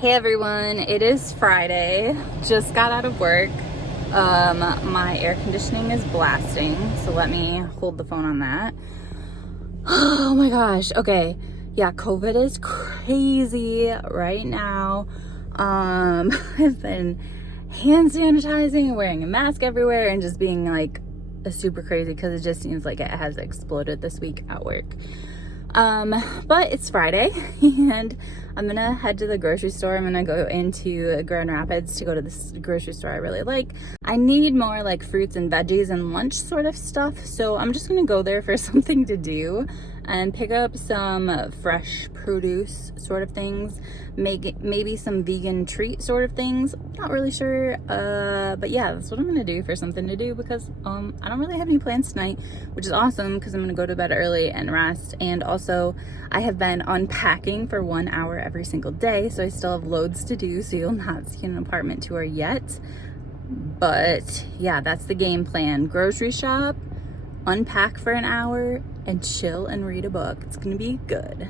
Hey everyone, it is Friday. Just got out of work. My air conditioning is blasting, so let me hold the phone on that. Oh my gosh. Okay. Yeah, COVID is crazy right now. I've been hand sanitizing and wearing a mask everywhere and just being like super crazy because it just seems like it has exploded this week at work. But it's Friday and I'm gonna head to the grocery store. I'm gonna go into Grand Rapids to go to this grocery store I really like. I need more like fruits and veggies and lunch sort of stuff, so I'm just gonna go there for something to do and pick up some fresh produce sort of things, maybe some vegan treat sort of things. Not really sure, but yeah, that's what I'm gonna do for something to do because I don't really have any plans tonight, which is awesome because I'm gonna go to bed early and rest. And also I have been unpacking for 1 hour every single day, so I still have loads to do, so you'll not see an apartment tour yet. But yeah, that's the game plan. Grocery shop, unpack for an hour, and chill and read a book. It's gonna be good.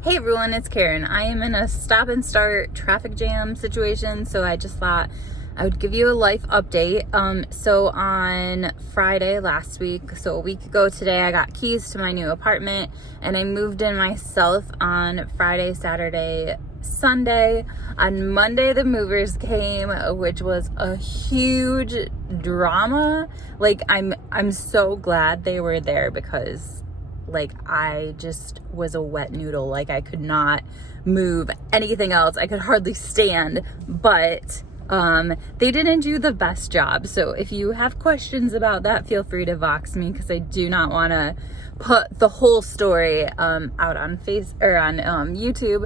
Hey everyone, it's Karen. I am in a stop and start traffic jam situation, so I just thought I would give you a life update. So on Friday last week, so a week ago today, I got keys to my new apartment and I moved in myself on Friday, Saturday, Sunday. On Monday, the movers came, which was a huge drama. Like I'm so glad they were there because like I just was a wet noodle. Like I could not move anything else. I could hardly stand, but they didn't do the best job. So if you have questions about that, feel free to Vox me because I do not want to put the whole story out on YouTube.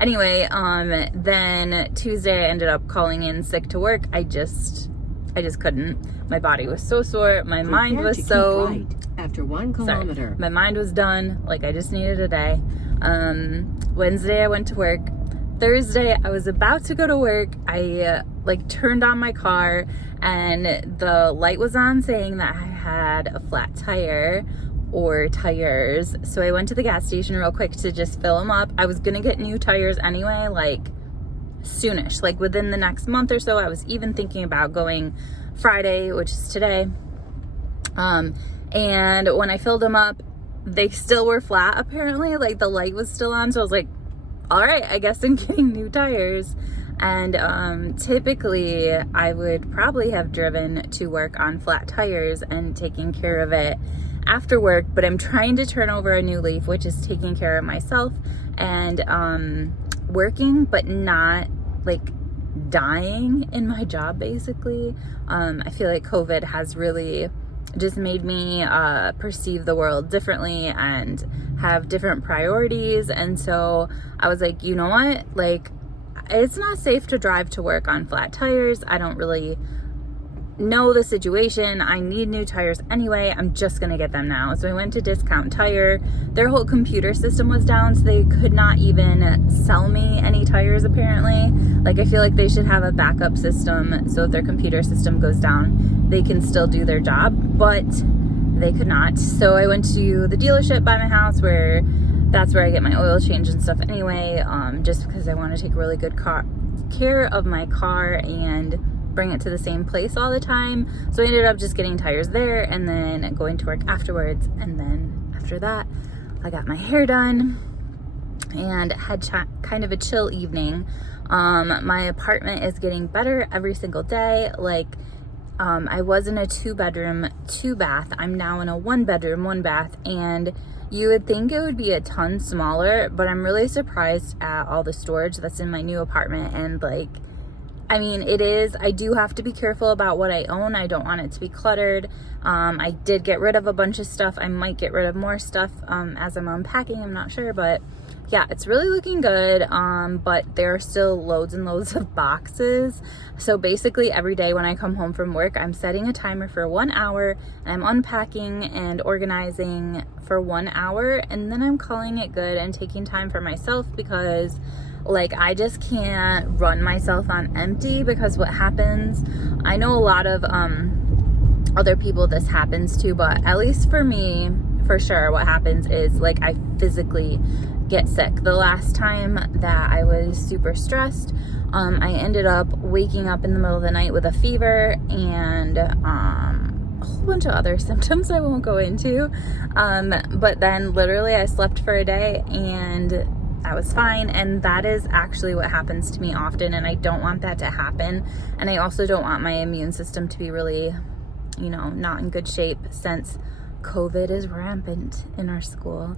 Anyway, then Tuesday I ended up calling in sick to work. I just couldn't. My body was so sore. My mind was so right after 1 kilometer. Sorry. My mind was done. Like I just needed a day. Wednesday I went to work. Thursday I was about to go to work. I like turned on my car and the light was on saying that I had a flat tire or tires. So I went to the gas station real quick to just fill them up. I was gonna get new tires anyway, like soonish, like within the next month or so. I was even thinking about going Friday, which is today. And when I filled them up, they still were flat apparently, like the light was still on. So I was like, all right, I guess I'm getting new tires. And typically I would probably have driven to work on flat tires and taking care of it after work, but I'm trying to turn over a new leaf, which is taking care of myself and working, but not like dying in my job basically. I feel like COVID has really just made me perceive the world differently and have different priorities. And so I was like, you know what, like it's not safe to drive to work on flat tires. I don't really know the situation. I need new tires anyway. I'm just gonna get them now. So I went to Discount Tire. Their whole computer system was down, so they could not even sell me any tires apparently. Like I feel like they should have a backup system so if their computer system goes down, they can still do their job, but they could not. So I went to the dealership by my house where that's where I get my oil change and stuff anyway, just because I want to take really good care of my car and bring it to the same place all the time. So I ended up just getting tires there and then going to work afterwards. And then after that, I got my hair done and had kind of a chill evening. My apartment is getting better every single day. Like I was in a 2-bedroom, 2-bath. I'm now in a 1-bedroom, 1-bath, and you would think it would be a ton smaller, but I'm really surprised at all the storage that's in my new apartment. And like, I mean, it is, I do have to be careful about what I own. I don't want it to be cluttered. I did get rid of a bunch of stuff. I might get rid of more stuff as I'm unpacking. I'm not sure, but yeah, it's really looking good, but there are still loads and loads of boxes. So basically every day when I come home from work, I'm setting a timer for 1 hour, and I'm unpacking and organizing for 1 hour, and then I'm calling it good and taking time for myself, because like I just can't run myself on empty. Because what happens, I know a lot of other people this happens to, but at least for me, for sure, what happens is like I physically get sick. The last time that I was super stressed, I ended up waking up in the middle of the night with a fever and a whole bunch of other symptoms I won't go into. But then literally I slept for a day and I was fine. And that is actually what happens to me often, and I don't want that to happen. And I also don't want my immune system to be really, you know, not in good shape, since COVID is rampant in our school.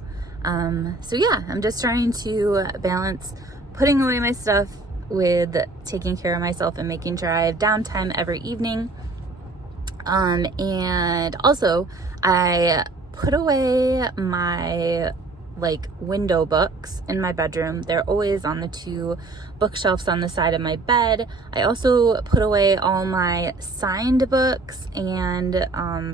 So yeah, I'm just trying to balance putting away my stuff with taking care of myself and making sure I have downtime every evening. And also I put away my like window books in my bedroom. They're always on the 2 bookshelves on the side of my bed. I also put away all my signed books and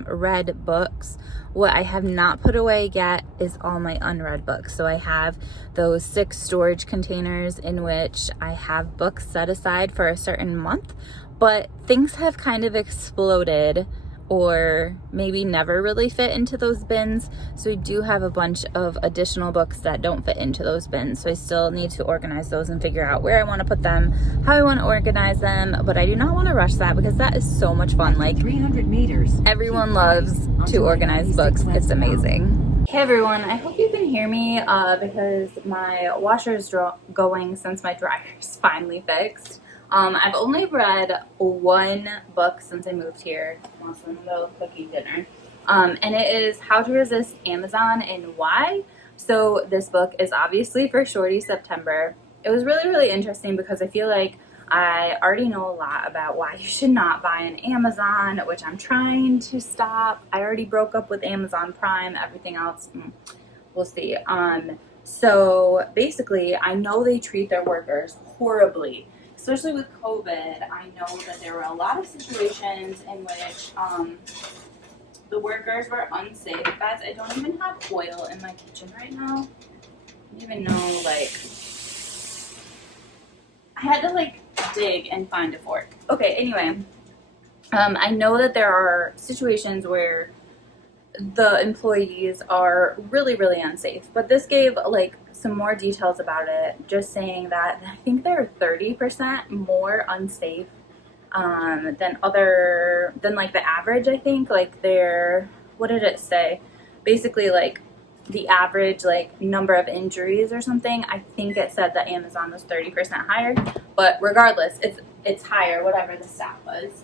read books. What I have not put away yet is all my unread books. So I have those 6 storage containers in which I have books set aside for a certain month, but things have kind of exploded or maybe never really fit into those bins. So we do have a bunch of additional books that don't fit into those bins. So I still need to organize those and figure out where I want to put them, how I want to organize them, but I do not want to rush that because that is so much fun. Like 300 meters. Everyone loves to organize books. It's amazing. Hey everyone, I hope you can hear me because my washer is going since my dryer is finally fixed. I've only read 1 book since I moved here. I'm also in the middle of cooking dinner. And it is How to Resist Amazon and Why. So this book is obviously for Shorty September. It was really, really interesting because I feel like I already know a lot about why you should not buy on Amazon, which I'm trying to stop. I already broke up with Amazon Prime. Everything else, we'll see. So basically, I know they treat their workers horribly. Especially with COVID, I know that there were a lot of situations in which the workers were unsafe. Guys, I don't even have oil in my kitchen right now. I don't even know, like, I had to, like, dig and find a fork. Okay, anyway, I know that there are situations where the employees are really, really unsafe, but this gave, like, some more details about it, just saying that I think they're 30% more unsafe than like the average. I think like they're, what did it say? Basically like the average like number of injuries or something. I think it said that Amazon was 30% higher, but regardless, it's higher, whatever the stat was.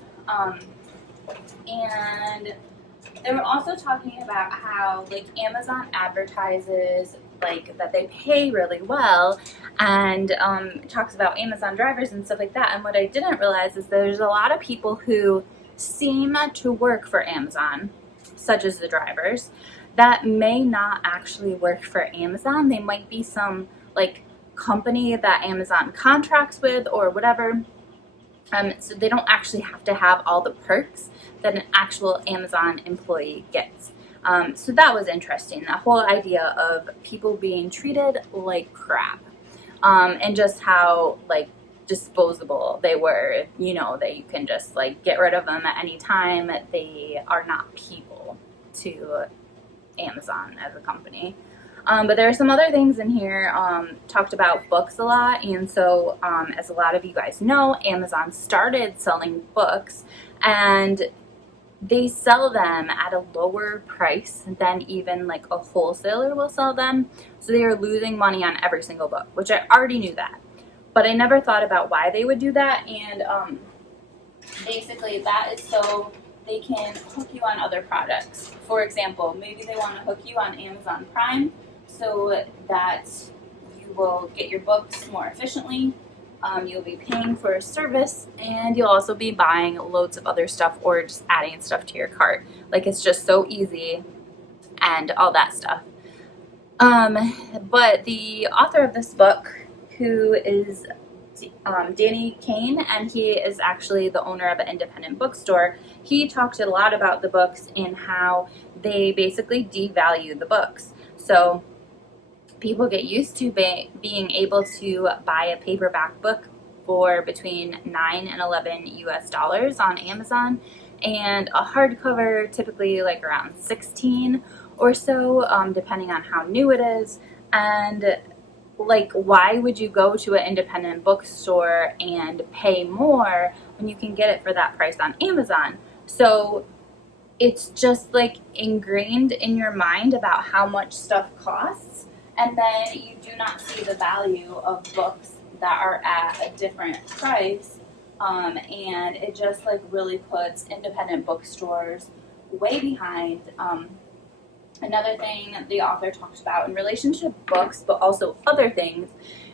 And they were also talking about how like Amazon advertises like that they pay really well, and talks about Amazon drivers and stuff like that. And what I didn't realize is there's a lot of people who seem to work for Amazon, such as the drivers, that may not actually work for Amazon. They might be some like company that Amazon contracts with or whatever. So they don't actually have to have all the perks that an actual Amazon employee gets. So that was interesting, that whole idea of people being treated like crap, and just how like disposable they were, you know, that you can just like get rid of them at any time. They are not people to Amazon as a company. But there are some other things in here, talked about books a lot. And so, as a lot of you guys know, Amazon started selling books, and they sell them at a lower price than even like a wholesaler will sell them. So they are losing money on every single book, which I already knew that, but I never thought about why they would do that. And basically that is so they can hook you on other products. For example, maybe they want to hook you on Amazon Prime so that you will get your books more efficiently. You'll be paying for a service, and you'll also be buying loads of other stuff or just adding stuff to your cart. Like, it's just so easy and all that stuff. But the author of this book, who is Danny Kane, and he is actually the owner of an independent bookstore, he talked a lot about the books and how they basically devalue the books. So people get used to being able to buy a paperback book for between 9 and 11 US dollars on Amazon, and a hardcover typically like around 16 or so, depending on how new it is. And like, why would you go to an independent bookstore and pay more when you can get it for that price on Amazon? So it's just like ingrained in your mind about how much stuff costs, and then you do not see the value of books that are at a different price, and it just like really puts independent bookstores way behind. Another thing the author talks about in relation to books, but also other things,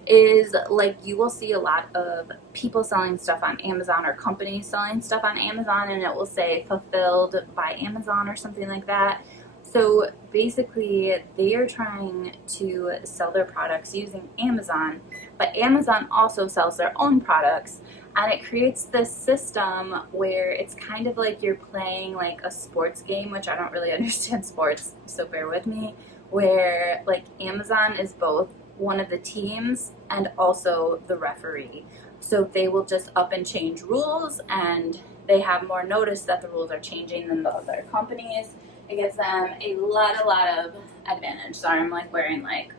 is like you will see a lot of people selling stuff on Amazon or companies selling stuff on Amazon, and it will say fulfilled by Amazon or something like that. So basically, they are trying to sell their products using Amazon, but Amazon also sells their own products. And it creates this system where it's kind of like you're playing like a sports game, which I don't really understand sports, so bear with me, where like Amazon is both one of the teams and also the referee. So they will just up and change rules, and they have more notice that the rules are changing than the other companies. It gives them a lot of advantage. Sorry, I'm like wearing like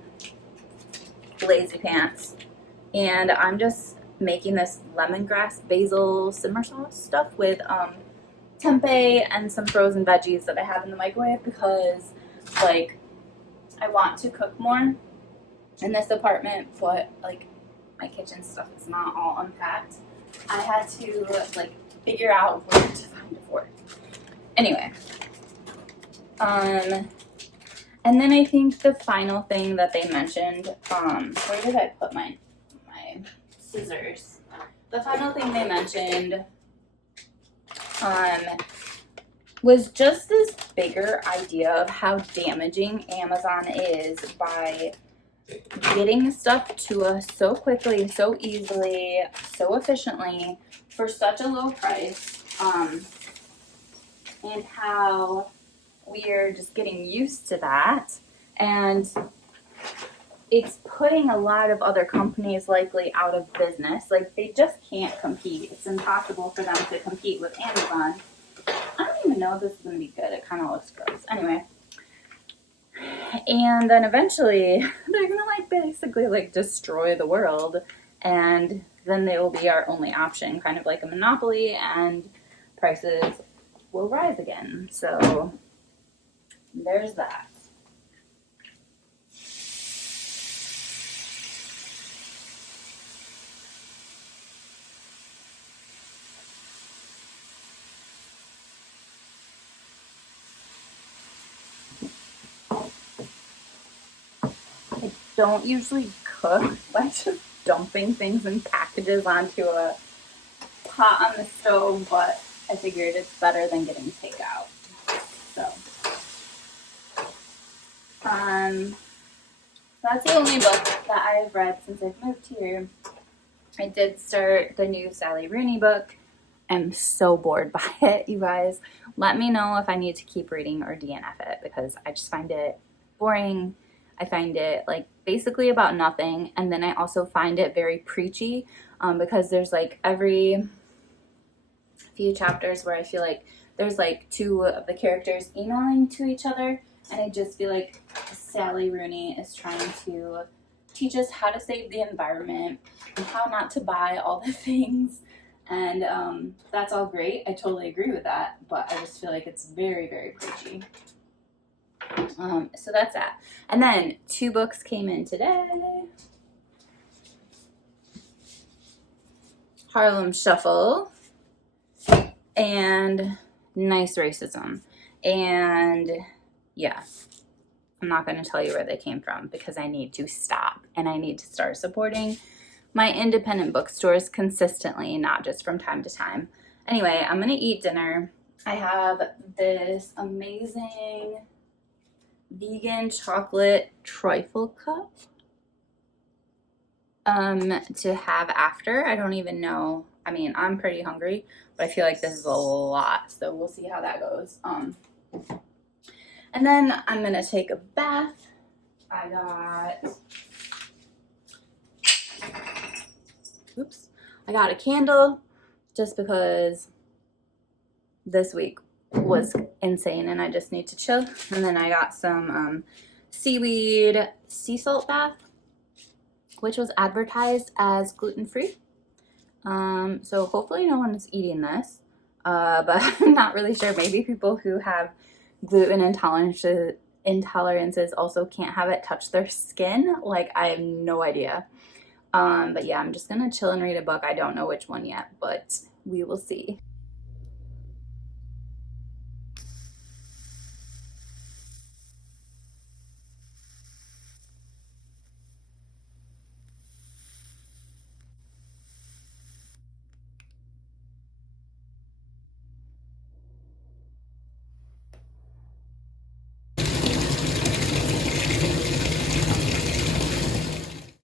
lazy pants. And I'm just making this lemongrass basil simmer sauce stuff with tempeh and some frozen veggies that I have in the microwave, because like I want to cook more in this apartment, but like my kitchen stuff is not all unpacked. I had to like figure out where to find a fork. Anyway, and then I think the final thing that they mentioned, where did I put my scissors? The final thing they mentioned was just this bigger idea of how damaging Amazon is by getting stuff to us so quickly, so easily, so efficiently for such a low price, and how we're just getting used to that, and it's putting a lot of other companies likely out of business. Like, they just can't compete. It's impossible for them to compete with Amazon. I don't even know if this is going to be good. It kind of looks gross. Anyway. And then eventually, they're going to, like, basically, like, destroy the world. And then they will be our only option, kind of like a monopoly, and prices will rise again. So, there's that. Don't usually cook by just dumping things in packages onto a pot on the stove, but I figured it's better than getting takeout. So, that's the only book that I've read since I've moved here. I did start the new Sally Rooney book. I'm so bored by it, you guys. Let me know if I need to keep reading or DNF it, because I just find it boring. I find it like basically about nothing, and then I also find it very preachy, because there's like every few chapters where I feel like there's like two of the characters emailing to each other, and I just feel like Sally Rooney is trying to teach us how to save the environment and how not to buy all the things, and that's all great. I totally agree with that, but I just feel like it's very, very preachy. So that's that. And then 2 books came in today. Harlem Shuffle and Nice Racism. And yeah, I'm not going to tell you where they came from, because I need to stop and I need to start supporting my independent bookstores consistently, not just from time to time. Anyway, I'm going to eat dinner. I have this amazing vegan chocolate trifle cup to have after. I don't even know. I mean, I'm pretty hungry, but I feel like this is a lot, so we'll see how that goes. And then I'm gonna take a bath. I got a candle just because this week was insane and I just need to chill. And then I got some seaweed sea salt bath, which was advertised as gluten-free. So hopefully no one is eating this, but I'm not really sure. Maybe people who have gluten intolerances also can't have it touch their skin. Like, I have no idea. But yeah, I'm just gonna chill and read a book. I don't know which one yet, but we will see.